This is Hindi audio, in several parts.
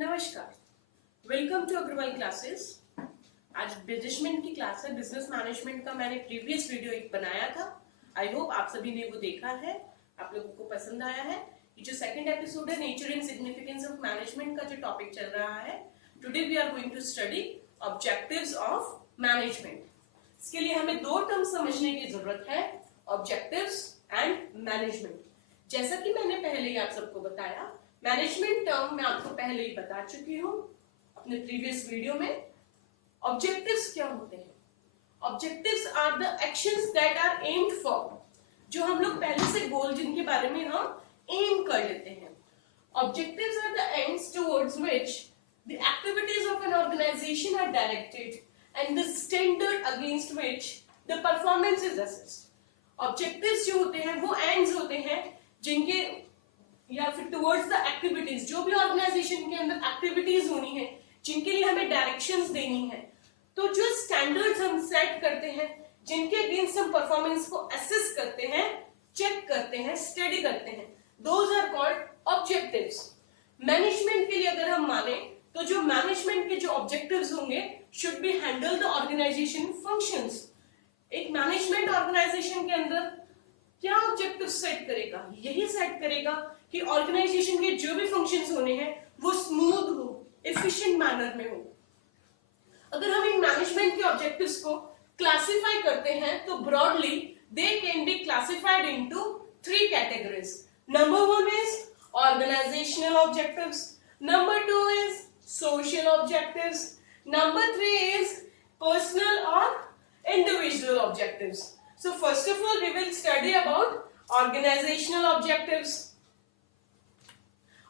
नमस्कार, वेलकम टू अग्रवाल क्लासेस। आज मैनेजमेंट की क्लास है। बिजनेस मैनेजमेंट का मैंने प्रीवियस वीडियो एक बनाया था। आई होप आप सभी ने वो देखा है, आप लोगों को पसंद आया है। ये जो सेकंड एपिसोड है, nature and significance of management का जो टॉपिक चल रहा है, today we are going to study objectives of management. इसके लिए हमें दो टर्म समझने की जरूरत है, ऑब्जेक्टिव्स एंड मैनेजमेंट। जैसा कि मैंने पहले ही आप सबको बताया, मैनेजमेंट टर्म मैं आपको पहले ही बता चुकी हूं अपने प्रीवियस वीडियो में। ऑब्जेक्टिव्स क्या होते हैं? Objectives are the actions that are aimed for, जो हम लोग पहले से गोल जिनके बारे में हम एम कर लेते हैं। Objectives are the ends towards which the activities of an organisation are directed and the standard against which the performance is assessed. Objectives जो होते हैं वो एंड्स होते हैं जिनके या फिर टुवर्ड्स द एक्टिविटीज, जो भी ऑर्गेनाइजेशन के अंदर एक्टिविटीज होनी है जिनके लिए हमें डायरेक्शंस देनी है, तो जो स्टैंडर्ड्स हम सेट करते हैं, जिनके अगेंस्ट हम परफॉर्मेंस को असेस करते हैं, चेक करते हैं, स्टडी करते हैं, those are called objectives. Management के लिए अगर हम माने तो जो मैनेजमेंट के जो ऑब्जेक्टिव्स होंगे should be handle the organisation functions. एक मैनेजमेंट ऑर्गेनाइजेशन के अंदर क्या ऑब्जेक्टिव सेट करेगा? यही सेट करेगा कि ऑर्गेनाइजेशन के जो भी फंक्शंस होने हैं वो स्मूथ हो, एफिशिएंट मैनर में हो। अगर हम इन मैनेजमेंट के ऑब्जेक्टिव्स को क्लासिफाई करते हैं तो broadly they can be classified into three categories. Number one is organizational objectives, number two is social objectives, number three is personal और individual objectives. So first of all, we will study about organizational objectives.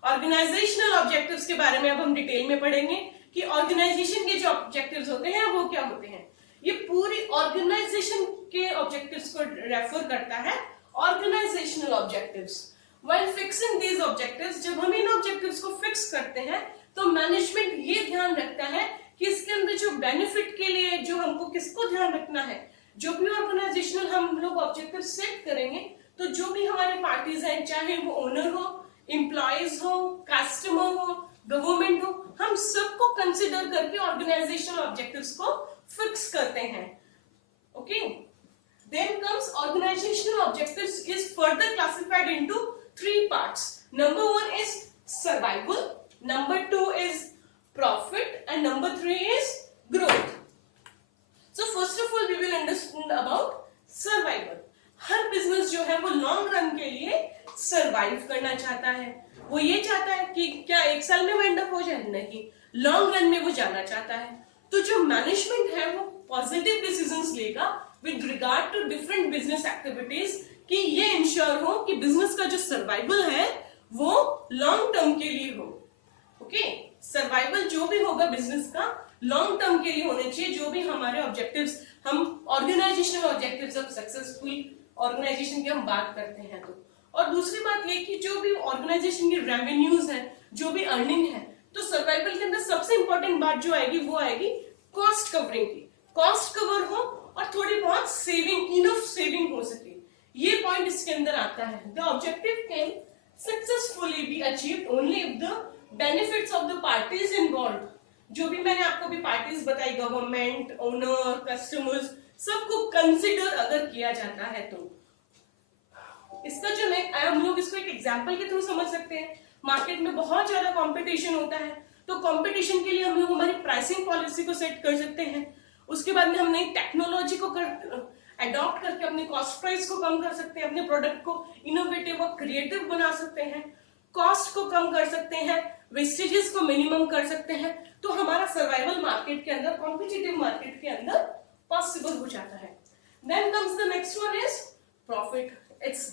Organizational objectives के बारे में अब हम डिटेल में पढ़ेंगे कि ऑर्गेनाइजेशन के जो ऑब्जेक्टिव्स होते हैं वो क्या होते हैं। ये पूरी ऑर्गेनाइजेशन के ऑब्जेक्टिव्स को रेफर करता है, organisational objectives. While fixing these objectives, जब हम इन ऑब्जेक्टिव्स को फिक्स करते हैं तो मैनेजमेंट ये ध्यान रखता है कि इसके अंदर जो बेनिफिट के लिए जो हमको किसको ध्यान रखना है, जो भी ऑर्गेनाइजेशनल हम लोग ऑब्जेक्टिव सेट करेंगे तो जो भी हमारे पार्टीज हैं, चाहे वो ओनर हो, एम्प्लॉइज हो, कस्टमर हो, गवर्नमेंट हो, हम सबको कंसिडर करके ऑर्गेनाइजेशनल ऑब्जेक्टिव्स को फिक्स करते हैं। Okay, then comes organisational objectives is further classified into three parts. Number one is survival, number two is profit and number three is growth. So first of all we will understand about survival. हर बिजनेस जो है वो लॉन्ग रन के लिए सरवाइव करना चाहता है। वो ये चाहता है कि क्या एक साल में वाइंड अप हो जाए, नहीं, लॉन्ग रन में वो जाना चाहता है। तो जो मैनेजमेंट है वो पॉजिटिव डिसीजंस लेगा with regard to different business activities कि ये इंश्योर हो कि बिजनेस का जो सर्वाइवल है वो लॉन्ग टर्म के लिए हो। ओके, सर्वाइवल जो भी होगा बिजनेस का लॉन्ग टर्म के लिए होने चाहिए। जो भी हमारे ऑब्जेक्टिव्स, हम organisational objectives of successful organisation की हम बात करते हैं तो, और दूसरी बात ये कि जो भी ऑर्गेनाइजेशन की रेवेन्यूज है, जो भी अर्निंग है, तो सर्वाइवल के अंदर सबसे इंपॉर्टेंट बात जो आएगी वो आएगी कॉस्ट कवरिंग की। कॉस्ट कवर हो और थोड़ी बहुत सेविंग, इनफ सेविंग हो सके, ये पॉइंट इसके अंदर आता है। The objective can successfully be achieved only if the benefits of the parties involved, जो भी मैंने आपको भी पार्टीज बताई, गवर्नमेंट, ओनर, कस्टमर्स, सबको कंसिडर अगर किया जाता है तो इसका जो हम लोग इसको एक एग्जांपल के थ्रू समझ सकते हैं। मार्केट में बहुत ज्यादा कंपटीशन होता है, तो कंपटीशन के लिए हम लोग हमारी प्राइसिंग पॉलिसी को सेट कर सकते हैं। उसके बाद में हम नई टेक्नोलॉजी को अडॉप्ट करके अपने कॉस्ट प्राइस को कम कर सकते हैं, अपने प्रोडक्ट को इनोवेटिव और क्रिएटिव बना सकते हैं, कॉस्ट को कम कर सकते हैं, वेस्टेजेस को मिनिमम कर सकते हैं। तो हमारा सर्वाइवल मार्केट के अंदर, कॉम्पिटिटिव मार्केट के अंदर पॉसिबल हो जाता है। Then comes the next one is profit. It's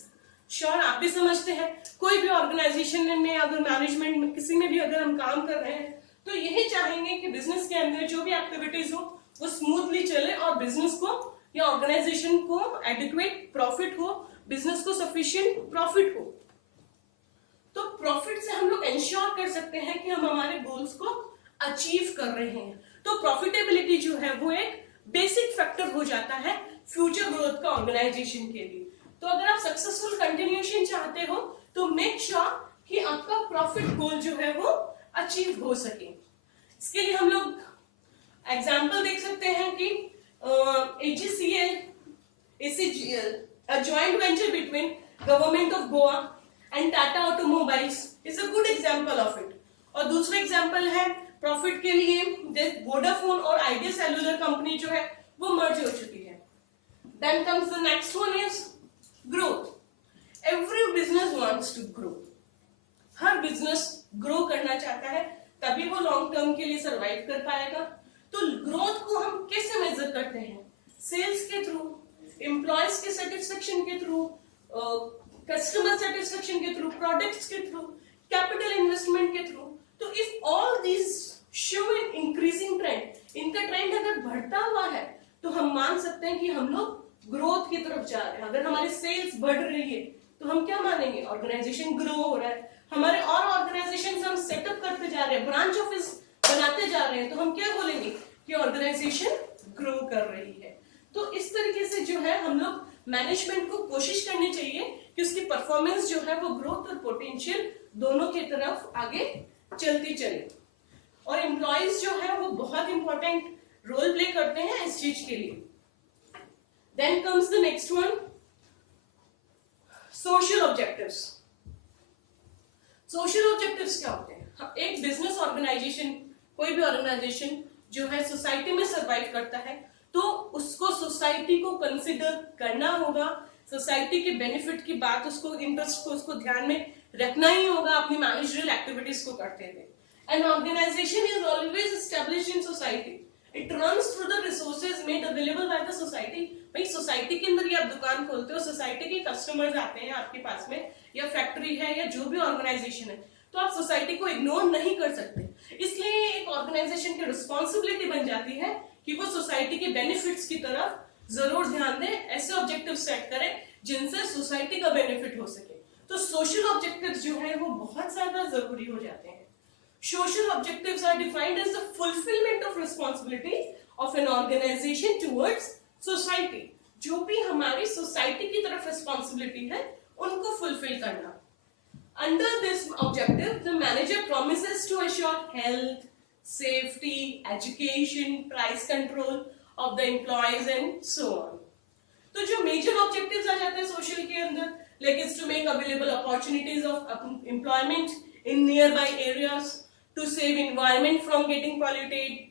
sure आप भी समझते हैं, कोई भी ऑर्गेनाइजेशन में अगर मैनेजमेंट में किसी में भी अगर हम काम कर रहे हैं तो यही चाहेंगे कि बिजनेस के अंदर जो भी एक्टिविटीज हो वो स्मूथली चले और बिजनेस को या ऑर्गेनाइजेशन को एडिक्वेट प्रॉफिट हो, बिजनेस को सफिशिएंट प्रॉफिट हो। तो प्रॉफिट से हम लोग इंश्योर कर सकते हैं कि हम हमारे गोल्स को अचीव कर रहे हैं। तो प्रॉफिटेबिलिटी जो है वो एक बेसिक फैक्टर हो जाता है फ्यूचर ग्रोथ का ऑर्गेनाइजेशन के लिए। तो अगर आप सक्सेसफुल कंटिन्यूएशन चाहते हो तो मेक श्योर कि आपका प्रॉफिट गोल जो है वो अचीव हो सके। इसके लिए हम लोग एग्जाम्पल देख सकते हैं कि AGCL, ACGL, a joint venture between Government of Goa and Tata Automobiles is a good example of it। और दूसरा एग्जाम्पल है प्रॉफिट के लिए वोडाफोन और आइडिया सेलुलर कंपनी जो है वो मर्ज हो चुकी है। Then comes the next one is growth। Every business wants to grow। Her business grow करना चाहता है, तभी वो लॉन्ग टर्म के लिए सरवाइव कर पाएगा। तो ग्रोथ को हम कैसे मेजर करते हैं? सेल्स के थ्रू, एम्प्लॉयज के सेटिस्फेक्शन के थ्रू, कस्टमर सेटिस्फेक्शन के थ्रू, प्रोडक्ट्स के थ्रू, कैपिटल इन्वेस्टमेंट के थ्रू। तो if all this show in increasing trend, इनका ट्रेंड अगर बढ़ता हुआ है तो हम मान सकते हैं कि हम लोग ग्रोथ की तरफ जा रहे हैं। अगर हमारी सेल्स बढ़ रही है तो हम क्या मानेंगे? ऑर्गेनाइजेशन ग्रो हो रहा है। हमारे और ऑर्गेनाइजेशन हम सेटअप करते जा रहे हैं, ब्रांच ऑफिस बनाते जा रहे हैं, तो हम क्या बोलेंगे कि ऑर्गेनाइजेशन ग्रो कर रही है। तो इस तरीके से जो है हम लोग मैनेजमेंट को कोशिश करनी चाहिए कि उसकी परफॉर्मेंस जो है वो ग्रोथ और पोटेंशियल दोनों की तरफ आगे चलती चले। और एम्प्लॉयज जो है वो बहुत इंपॉर्टेंट रोल प्ले करते हैं इस चीज के लिए। Then comes the next one, social objectives. Social objectives क्या होते हैं? एक बिजनेस ऑर्गेनाइजेशन, कोई भी ऑर्गेनाइजेशन जो है सोसाइटी में सरवाइव करता है तो उसको सोसाइटी को कंसिडर करना होगा, सोसाइटी के बेनिफिट की बात, उसको इंटरेस्ट को उसको ध्यान में रखना ही होगा अपनी मैनेजरियल एक्टिविटीज को करते हुए। An organisation is always established in society, it runs through the resources made available by the society. भाई सोसाइटी के अंदर ही आप दुकान खोलते हो, सोसाइटी के कस्टमर्स आते हैं आपके पास में, या फैक्ट्री है या जो भी ऑर्गेनाइजेशन है, तो आप सोसाइटी को इग्नोर नहीं कर सकते। इसलिए एक ऑर्गेनाइजेशन की रिस्पॉन्सिबिलिटी बन जाती है कि वो सोसाइटी के बेनिफिट्स की तरफ जरूर ध्यान दें, ऐसे ऑब्जेक्टिव सेट करें जिनसे सोसाइटी का बेनिफिट हो सके। तो सोशल ऑब्जेक्टिव्स जो है वो बहुत ज्यादा जरूरी हो जाते हैं। Social objectives are defined as the fulfilment of responsibility of an organisation towards society. जो भी हमारी सोसाइटी की तरफ रिस्पॉन्सिबिलिटी है उनको फुलफिल करना। Under this objective, the manager promises to assure health, safety, education, price control of the employees and so on. तो जो major objectives आ जाते हैं social के अंदर, like is to make available opportunities of employment in nearby areas, to save environment from getting polluted,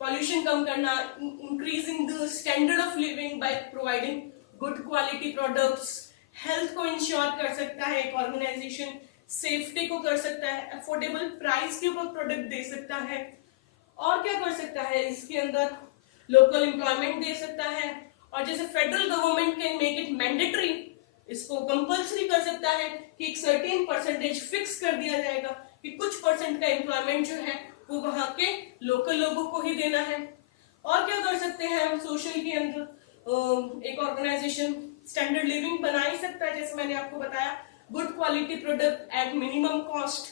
pollution कम करना, increasing the standard of living by providing good quality products, health को इंश्योर कर सकता है एक ऑर्गेनाइजेशन, सेफ्टी को कर सकता है, अफोर्डेबल प्राइस के ऊपर प्रोडक्ट दे सकता है, और क्या कर सकता है इसके अंदर लोकल एम्प्लॉयमेंट दे सकता है। और जैसे federal government can make it mandatory, इसको कंपल्सरी कर सकता है कि एक सर्टेन परसेंटेज फिक्स कर दिया जाएगा कि कुछ परसेंट का एम्प्लॉयमेंट जो है वो वहां के लोकल लोगों को ही देना है। और क्या कर सकते हैं हम सोशल के अंदर? एक ऑर्गेनाइजेशन स्टैंडर्ड लिविंग बना ही सकता है, जैसे मैंने आपको बताया, good quality product at minimum cost.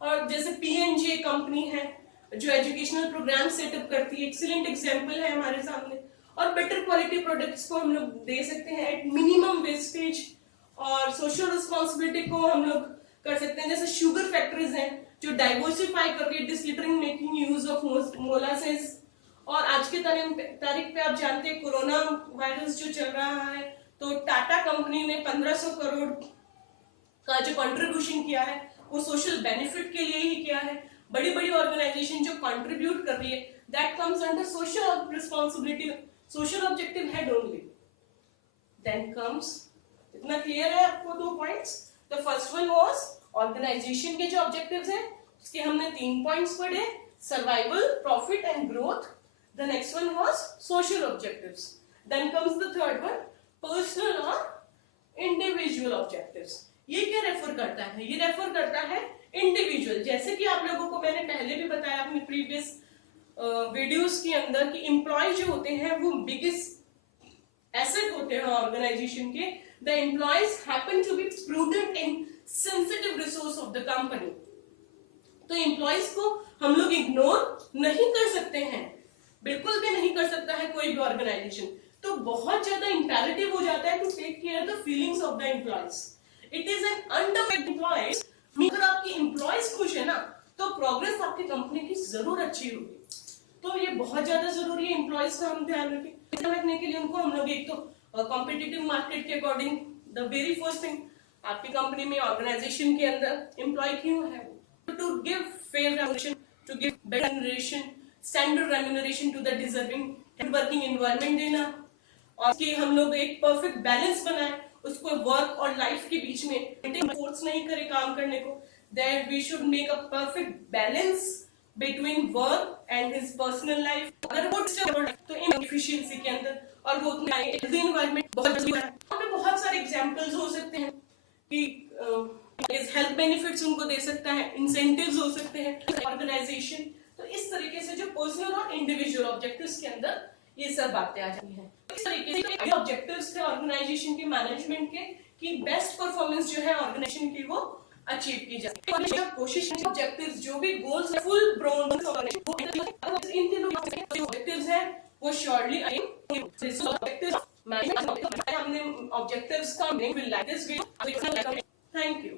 और जैसे PNJ कंपनी है जो एजुकेशनल प्रोग्राम सेटअप करती है, एक्सीलेंट एग्जांपल है हमारे सामने। और बेटर क्वालिटी प्रोडक्ट्स को हम लोग दे सकते हैं एट मिनिमम वेस्टेज। और सोशल रिस्पॉन्सिबिलिटी को हम लोग कर सकते हैं, जैसे शुगर फैक्ट्रीज हैं जो डाइवर्सिफाई कर रही है डिस्लिटरिंग, मेकिंग यूज ऑफ मोलासेस। और आज के तारीख पे आप जानते हैं कोरोना वायरस जो चल रहा है, तो टाटा कंपनी ने 1500 करोड़ का जो कंट्रीब्यूशन किया है वो सोशल बेनिफिट के लिए ही किया है। बड़ी बड़ी ऑर्गेनाइजेशन जो कंट्रीब्यूट कर रही है, that comes under social responsibility, social objective head only. Then comes, इतना क्लियर है आपको? 2 points. The first one was organisation के जो ऑब्जेक्टिव्स हैं उसके हमने 3 पॉइंट्स पढ़े, survival, profit and growth. The next one was social objectives. Then comes the third one, personal or individual objectives. ये क्या रेफर करता है? ये रेफर करता है इंडिविजुअल। जैसे कि आप लोगों को मैंने पहले भी बताया अपनी प्रीवियस वीडियोस के अंदर कि एम्प्लॉय जो होते हैं वो बिगेस्ट एसेट होते हैं ऑर्गेनाइजेशन के। The employees happen to be prudent and sensitive resource of the company. तो एम्प्लॉयज को हम लोग इग्नोर नहीं कर सकते हैं, बिल्कुल भी नहीं कर सकता है कोई भी ऑर्गेनाइजेशन। तो बहुत ज्यादा इंपैरेटिव हो जाता है to take care the feelings of the employees. It is an underpaid employees. अगर आपकी एम्प्लॉयज खुश है ना तो प्रोग्रेस आपकी कंपनी की जरूर अच्छी होगी। तो ये बहुत ज्यादा जरूरी है, एम्प्लॉयज का हम ध्यान रखने के लिए उनको हम लोग एक तो कॉम्पिटिटिव मार्केट के according the very first thing आपकी कंपनी में ऑर्गेनाइजेशन के अंदर एम्प्लॉय क्यों है, to give fair remuneration, to give better remuneration, standard remuneration to the deserving working environment देना, और कि हम लोग एक परफेक्ट बैलेंस बनाए, उसको वर्क और लाइफ के बीच में फोर्स नहीं करे काम करने को, that we should make a perfect balance between work and his personal life. अगर वो तो इनएफिशिएंसी के अंदर और वो हेल्दी एनवायरनमेंट बहुत जरूरी है। यहाँ पे बहुत सारे एग्जांपल्स हो सकते हैं कि हेल्थ बेनिफिट्स उनको दे सकता है, इंसेंटिव्स हो सकते हैं ऑर्गेनाइजेशन। तो इस तरीके से जो पर्सनल और इंडिविजुअल ऑब्जेक्टिव्स के अंदर ये सब बातें आ जाती हैं। इस तरीके से ऑब्जेक्टिव्स थे ऑर्गेनाइजेशन के मैनेजमेंट के कि बेस्ट परफॉर्मेंस जो है ऑर्गेनाइजेशन की वो अचीव की जाए। कोशिश ऑब्जेक्टिव्स जो भी गोल्स है फुल ब्राउन इन तीनों ऑब्जेक्टिव्स है वो श्योरली हमने ऑब्जेक्टिव्स का like this way. Thank you.